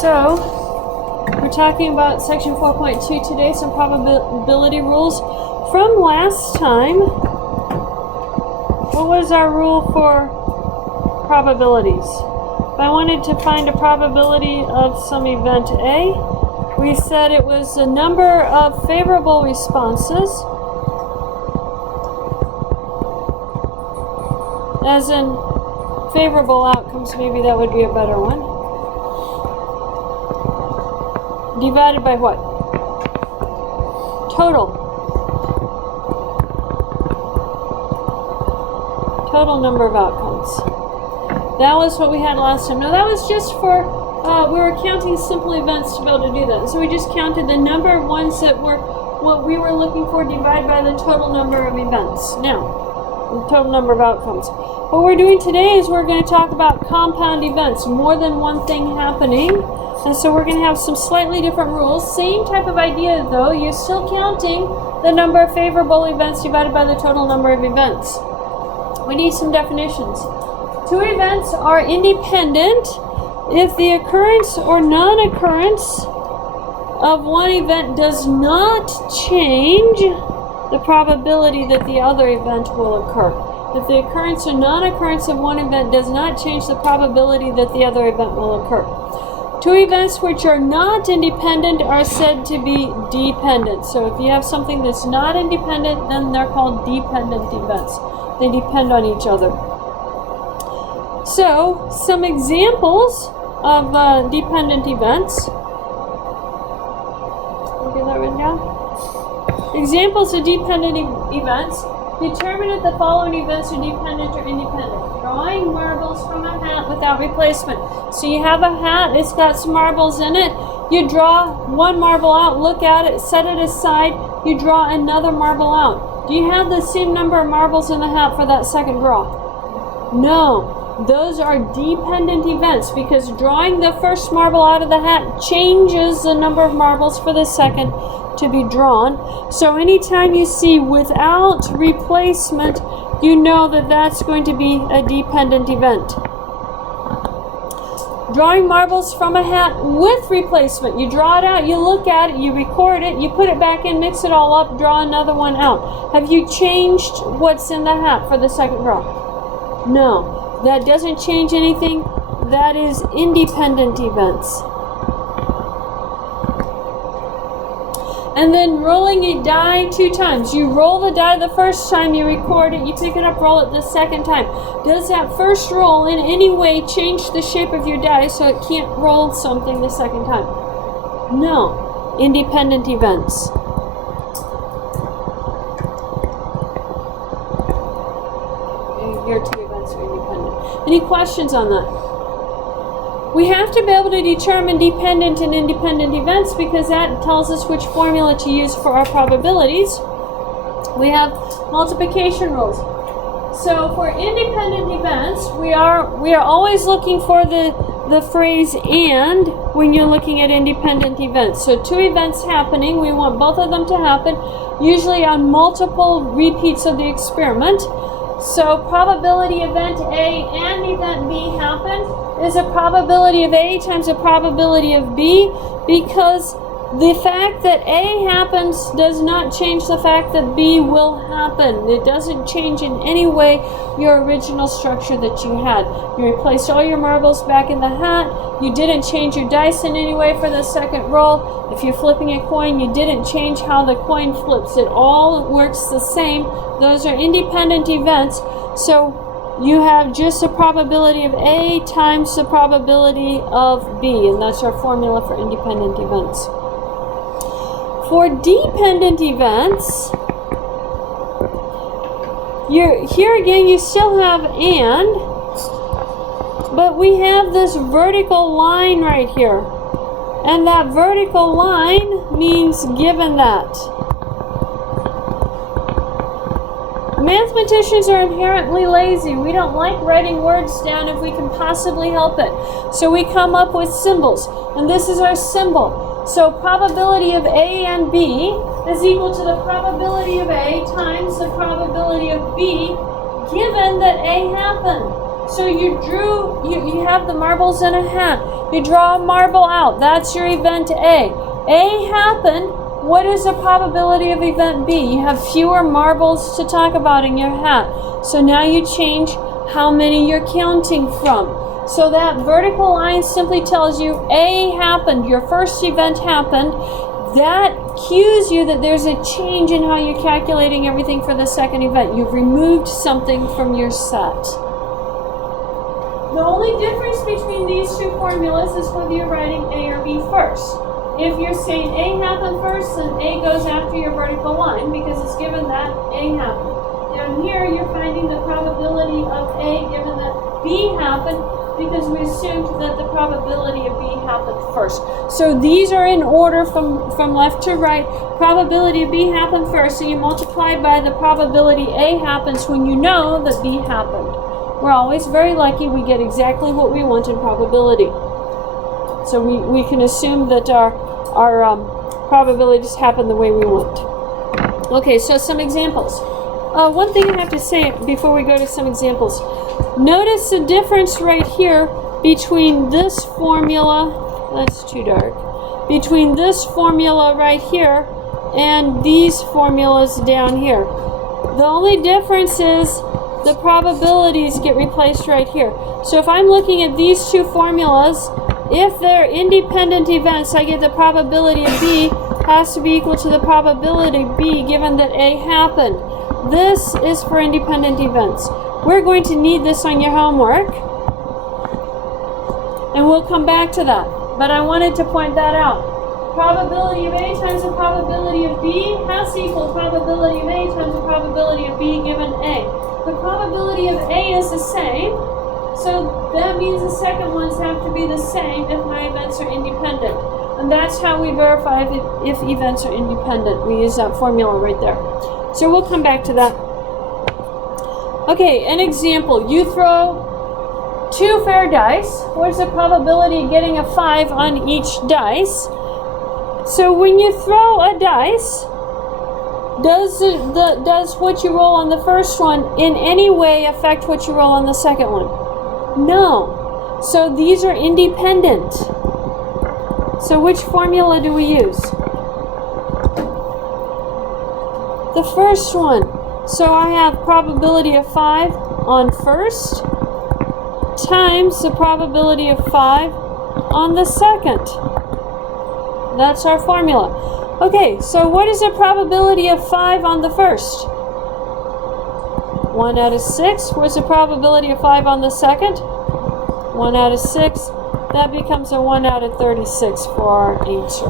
So, we're talking about section 4.2 today, some probability rules. From last time, what was our rule for probabilities? If I wanted to find a probability of some event A, we said it was the number of favorable responses, as in favorable outcomes, maybe that would be a better one, divided by what? Total number of outcomes. That was what we had last time. Now that was just for, we were counting simple events to be able to do that. So we just counted the number of ones that were what we were looking for divided by the total number of events. Now, the total number of outcomes. What we're doing today is we're going to talk about compound events, more than one thing happening. And so we're going to have some slightly different rules. Same type of idea though, you're still counting the number of favorable events divided by the total number of events. We need some definitions. Two events are independent if the occurrence or non-occurrence of one event does not change the probability that the other event will occur. If the occurrence or non-occurrence of one event does not change the probability that the other event will occur. Two events which are not independent are said to be dependent. So if you have something that's not independent, then they're called dependent events. They depend on each other. So, some examples of dependent events. We'll get that written down. Examples of dependent events. Determine if the following events are dependent or independent. Drawing marbles from a hat without replacement. So you have a hat, it's got some marbles in it. You draw one marble out, look at it, set it aside, you draw another marble out. Do you have the same number of marbles in the hat for that second draw? No. Those are dependent events because drawing the first marble out of the hat changes the number of marbles for the second to be drawn. So anytime you see without replacement, you know that that's going to be a dependent event. Drawing marbles from a hat with replacement. You draw it out, you look at it, you record it, you put it back in, mix it all up, draw another one out. Have you changed what's in the hat for the second draw? No. That doesn't change anything. That is independent events. And then rolling a die 2 times. You roll the die the first time, you record it, you pick it up, roll it the second time. Does that first roll in any way change the shape of your die so it can't roll something the second time? No. Independent events. Your 2 events are independent. Any questions on that? We have to be able to determine dependent and independent events because that tells us which formula to use for our probabilities. We have multiplication rules. So for independent events, we are always looking for the phrase "and" when you're looking at independent events. So 2 events happening, we want both of them to happen, usually on multiple repeats of the experiment. So probability event A and event B happen is a probability of A times a probability of B, because the fact that A happens does not change the fact that B will happen. It doesn't change in any way your original structure that you had. You replaced all your marbles back in the hat. You didn't change your dice in any way for the second roll. If you're flipping a coin, you didn't change how the coin flips. It all works the same. Those are independent events. So you have just a probability of A times the probability of B, and that's our formula for independent events. For dependent events, here again you still have "and", but we have this vertical line right here. And that vertical line means given that. Mathematicians are inherently lazy. We don't like writing words down if we can possibly help it. So we come up with symbols. And this is our symbol. So probability of A and B is equal to the probability of A times the probability of B, given that A happened. So you have the marbles in a hat. You draw a marble out. That's your event A. A happened. What is the probability of event B? You have fewer marbles to talk about in your hat. So now you change how many you're counting from. So that vertical line simply tells you A happened. Your first event happened. That cues you that there's a change in how you're calculating everything for the second event. You've removed something from your set. The only difference between these two formulas is whether you're writing A or B first. If you're saying A happened first, then A goes after your vertical line because it's given that A happened. Down here, you're finding the probability of A given that B happened because we assumed that the probability of B happened first. So these are in order from left to right. Probability of B happened first, so you multiply by the probability A happens when you know that B happened. We're always very lucky we get exactly what we want in probability. So we can assume that our probabilities happen the way we want. Okay, so some examples. One thing I have to say before we go to some examples. Notice the difference right here between this formula, that's too dark, between this formula right here and these formulas down here. The only difference is the probabilities get replaced right here. So if I'm looking at these two formulas, if they're independent events, I get the probability of B has to be equal to the probability of B given that A happened. This is for independent events. We're going to need this on your homework, and we'll come back to that. But I wanted to point that out. Probability of A times the probability of B has to equal probability of A times the probability of B given A. The probability of A is the same, so that means the second ones have to be the same if my events are independent. And that's how we verify if events are independent. We use that formula right there. So we'll come back to that. Okay, an example. You throw 2 fair dice. What's the probability of getting a 5 on each dice? So when you throw a dice, does what you roll on the first one in any way affect what you roll on the second one? No. So these are independent. So which formula do we use? The first one. So I have probability of 5 on first times the probability of 5 on the second. That's our formula. Okay, so what is the probability of 5 on the first? 1 out of 6. What's the probability of 5 on the second? 1 out of 6. That becomes a 1 out of 36 for our answer.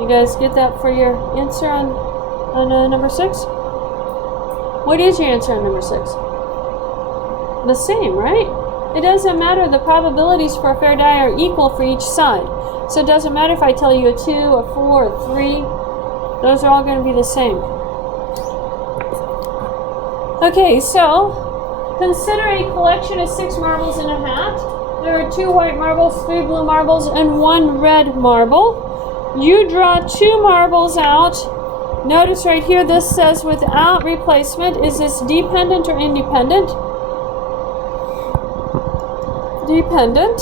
You guys get that for your answer on number 6? What is your answer on number 6? The same, right? It doesn't matter. The probabilities for a fair die are equal for each side. So it doesn't matter if I tell you a 2, a 4, a 3. Those are all going to be the same. Okay, so consider a collection of 6 marbles in a hat. There are 2 white marbles, 3 blue marbles, and 1 red marble. You draw 2 marbles out. Notice right here this says without replacement. Is this dependent or independent? Dependent.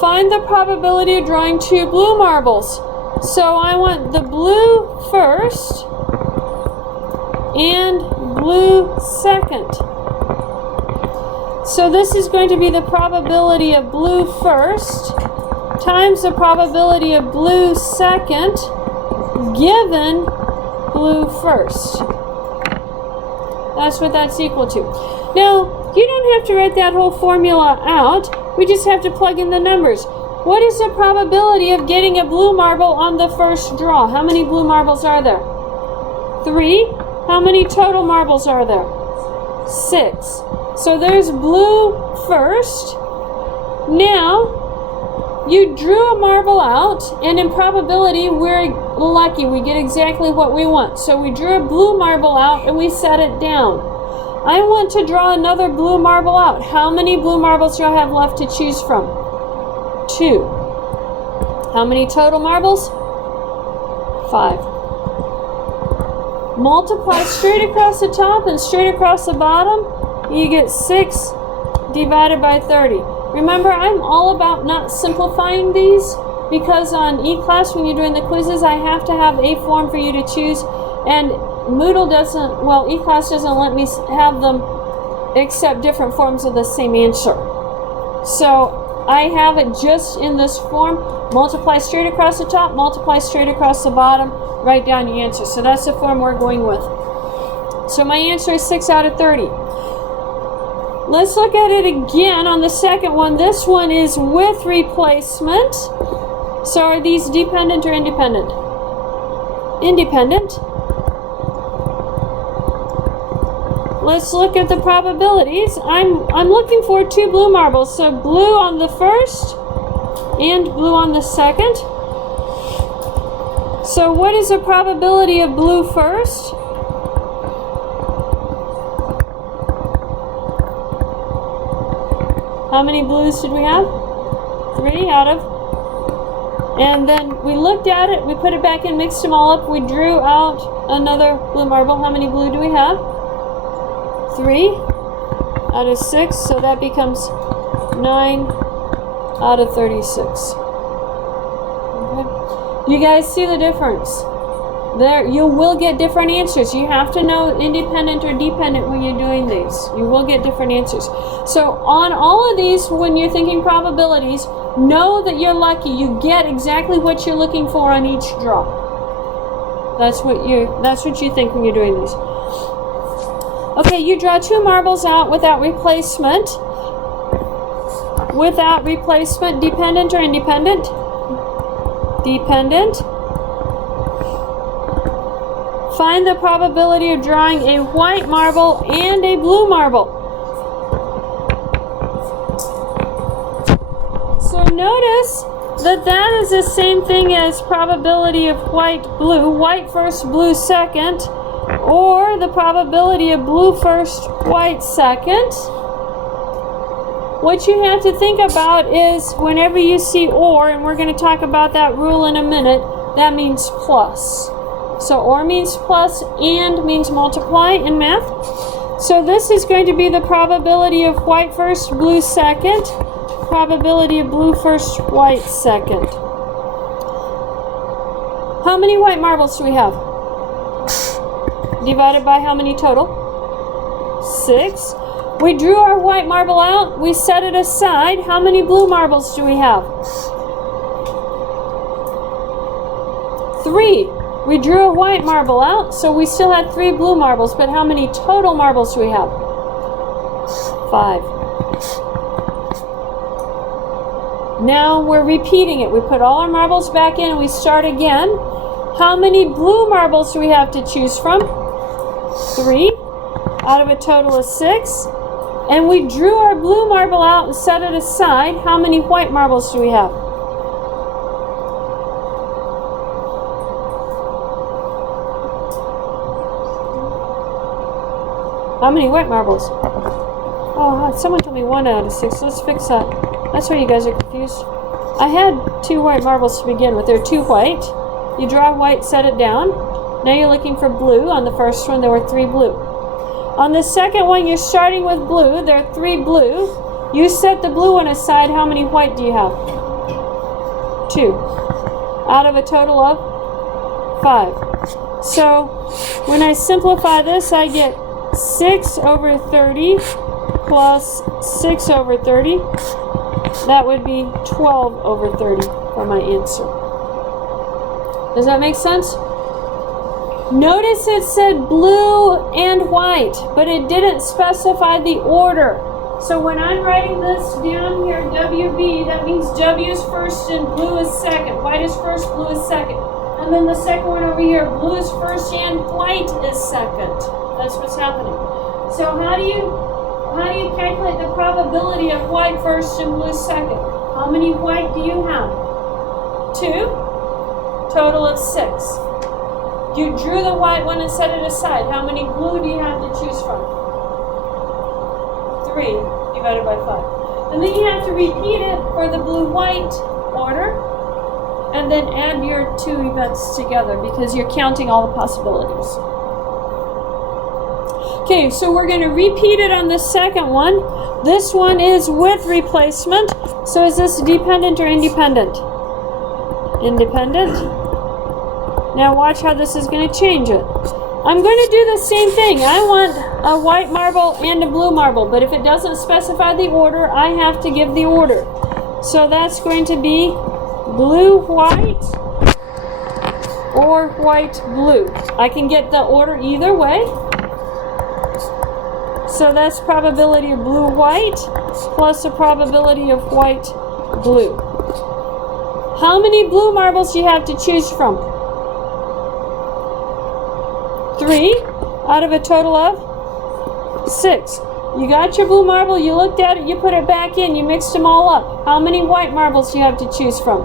Find the probability of drawing 2 blue marbles. So I want the blue first and blue second. So this is going to be the probability of blue first times the probability of blue second given blue first. That's what that's equal to. Now, you don't have to write that whole formula out. We just have to plug in the numbers. What is the probability of getting a blue marble on the first draw? How many blue marbles are there? 3. How many total marbles are there? 6. So there's blue first. Now, you drew a marble out, and in probability, we're lucky. We get exactly what we want. So we drew a blue marble out, and we set it down. I want to draw another blue marble out. How many blue marbles do I have left to choose from? 2. How many total marbles? 5. Multiply straight across the top and straight across the bottom, you get 6 divided by 30. Remember, I'm all about not simplifying these, because on eClass, when you're doing the quizzes, I have to have a form for you to choose, and Moodle doesn't, well, eClass doesn't let me have them accept different forms of the same answer. So I have it just in this form. Multiply straight across the top, multiply straight across the bottom, write down your answer. So that's the form we're going with. So my answer is 6 out of 30. Let's look at it again on the second one. This one is with replacement. So are these dependent or independent? Independent. Let's look at the probabilities. I'm looking for 2 blue marbles. So blue on the first and blue on the second. So what is the probability of blue first? How many blues did we have? 3 out of. And then we looked at it, we put it back in, mixed them all up, we drew out another blue marble. How many blue do we have? 3 out of 6, so that becomes 9 out of 36. Okay. You guys see the difference? There, you will get different answers. You have to know independent or dependent when you're doing these. You will get different answers. So on all of these, when you're thinking probabilities, know that you're lucky. You get exactly what you're looking for on each draw. That's what you think when you're doing these. Okay, you draw 2 marbles out without replacement. Without replacement, dependent or independent? Dependent. Find the probability of drawing a white marble and a blue marble. So notice that that is the same thing as probability of white, blue. White first, blue second. Or the probability of blue first, white second. What you have to think about is whenever you see or, and we're going to talk about that rule in a minute, that means plus. So or means plus and means multiply in math. So this is going to be the probability of white first, blue second. Probability of blue first, white second. How many white marbles do we have? Divided by how many total? 6. We drew our white marble out. We set it aside. How many blue marbles do we have? 3. We drew a white marble out, so we still had 3 blue marbles, but how many total marbles do we have? 5. Now we're repeating it. We put all our marbles back in and we start again. How many blue marbles do we have to choose from? 3 out of a total of 6. And we drew our blue marble out and set it aside. How many white marbles do we have? How many white marbles? Oh, someone told me 1 out of 6. Let's fix that. That's why you guys are confused. I had 2 white marbles to begin with. There are 2 white. You draw white, set it down. Now you're looking for blue. On the first one, there were 3 blue. On the second one, you're starting with blue. There are 3 blue. You set the blue one aside. How many white do you have? 2. Out of a total of 5. So when I simplify this, I get 6 over 30 plus 6 over 30. That would be 12 over 30 for my answer. Does that make sense? Notice it said blue and white, but it didn't specify the order. So when I'm writing this down here, WB, that means W is first and blue is second. White is first, blue is second. And then the second one over here, blue is first and white is second. That's what's happening. So how do you calculate the probability of white first and blue second? How many white do you have? 2. Total of 6. You drew the white one and set it aside. How many blue do you have to choose from? 3 divided by 5. And then you have to repeat it for the blue-white order. and then add your two events together because you're counting all the possibilities. Okay, so we're going to repeat it on the second one. This one is with replacement. So is this dependent or independent? Independent. Now watch how this is going to change it. I'm going to do the same thing. I want a white marble and a blue marble, but if it doesn't specify the order, I have to give the order. So that's going to be blue, white, or white, blue. I can get the order either way. So that's probability of blue, white, plus the probability of white, blue. How many blue marbles do you have to choose from? 3 out of a total of 6. You got your blue marble, you looked at it, you put it back in, you mixed them all up. How many white marbles do you have to choose from?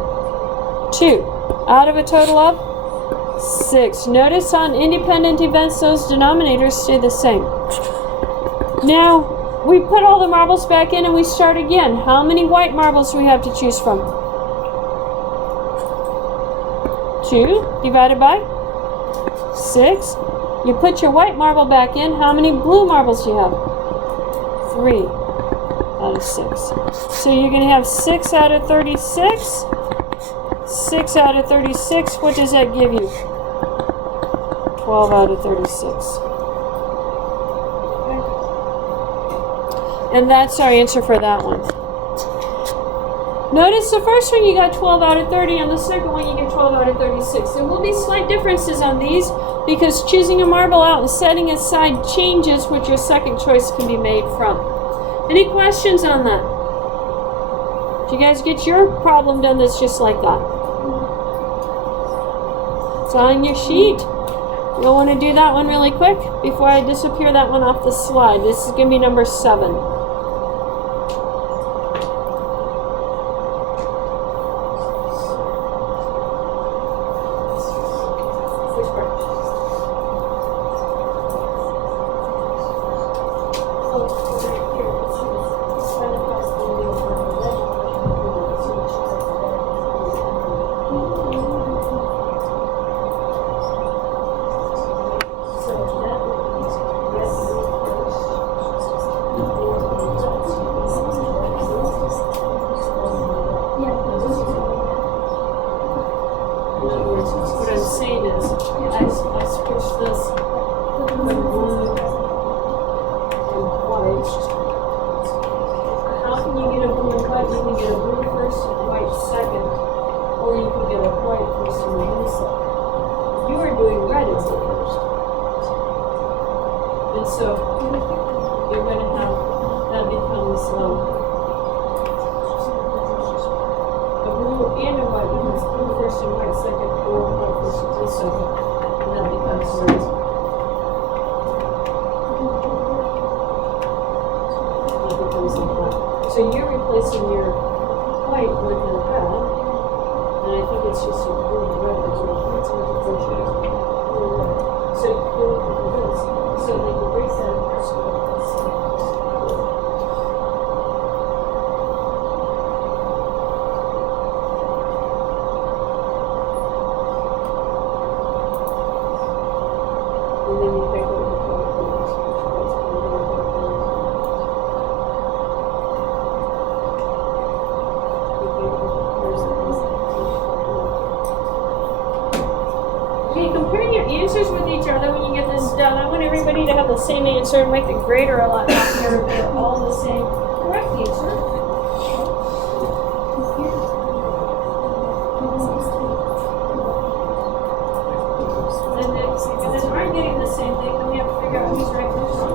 2 out of a total of 6. Notice on independent events, those denominators stay the same. Now, we put all the marbles back in and we start again. How many white marbles do we have to choose from? 2 divided by 6. You put your white marble back in. How many blue marbles do you have? 3 out of 6. So you're going to have 6 out of 36. 6 out of 36. What does that give you? 12 out of 36. And that's our answer for that one. Notice the first one you got 12 out of 30, and the second one you get 12 out of 36. There will be slight differences on these because choosing a marble out and setting aside changes which your second choice can be made from. Any questions on that? Did you guys get your problem done that's just like that? It's on your sheet. You'll want to do that one really quick before I disappear that one off the slide. This is going to be number 7. What I'm saying is, I switch this from blue and white. How can you get a blue and white? You can get a blue first and white second, or you can get a white first and blue second. You are doing red as the first. And so, you're going to have, that becomes a blue and a white becomes blue first and white second, or white first and blue second, and that becomes red. That becomes a black. So you're replacing your white with a red, and I think it's just a blue and red. So you're looking for this. So they can break that apart. And then you pick up the colors. Okay, compare your answers with each other when you get this done. I want everybody to have the same answer and make the grader a lot happier if they're all the same correct answer. And then if they aren't getting the same thing, then we have to figure out who's right and who's wrong.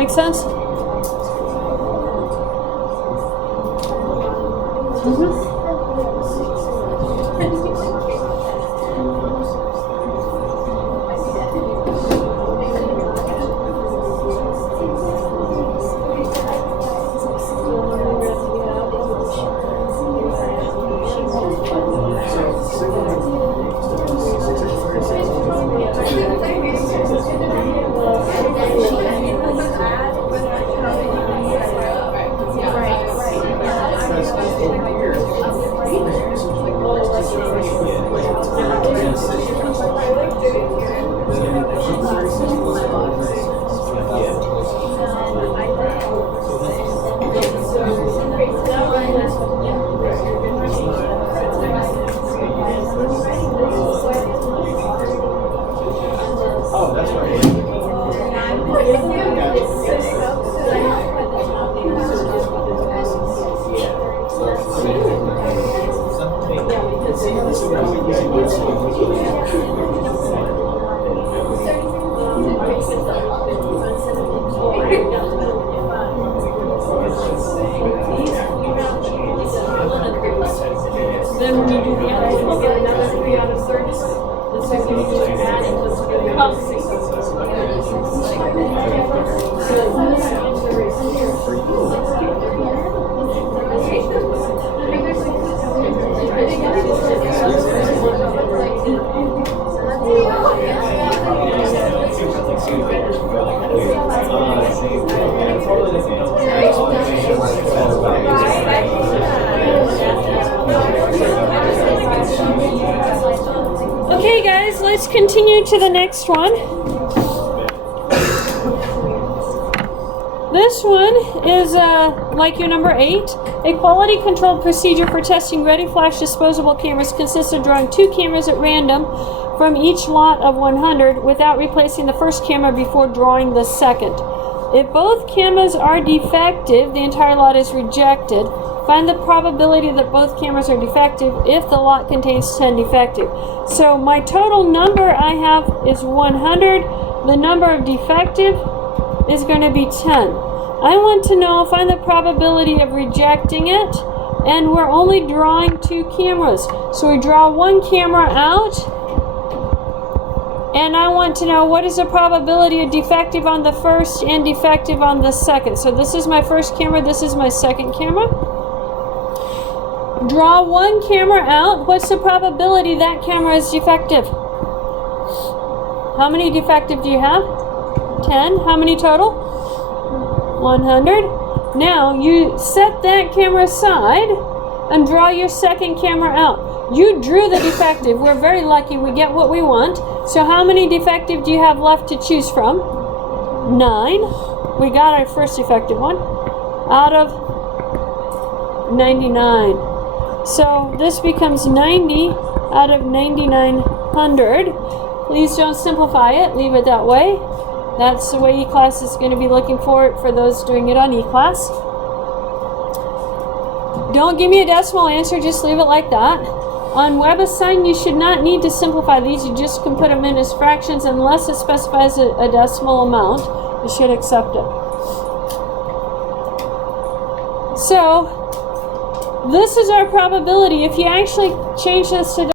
Make sense? Then when you do the other, you'll get another 3 out of 30. The second you just add it, let's get it up 6. Okay guys, let's continue to the next one. This one is like your number 8. A quality controlled procedure for testing ready flash disposable cameras consists of drawing 2 cameras at random from each lot of 100 without replacing the first camera before drawing the second. If both cameras are defective, the entire lot is rejected. Find the probability that both cameras are defective if the lot contains 10 defective. So my total number I have is 100. The number of defective is going to be 10. I want to know, find the probability of rejecting it, and we're only drawing 2 cameras. So we draw 1 camera out, and I want to know what is the probability of defective on the first and defective on the second. So this is my first camera, this is my second camera. Draw 1 camera out. What's the probability that camera is defective? How many defective do you have? 10. How many total? 100. Now you set that camera aside and draw your second camera out. You drew the defective. We're very lucky we get what we want. So how many defective do you have left to choose from? 9. We got our first defective one out of 99. So this becomes 90 out of 9900. Please don't simplify it. Leave it that way. That's the way E-Class is going to be looking for it for those doing it on E-Class. Don't give me a decimal answer. Just leave it like that. On WebAssign, you should not need to simplify these. You just can put them in as fractions unless it specifies a decimal amount. You should accept it. So this is our probability. If you actually change this to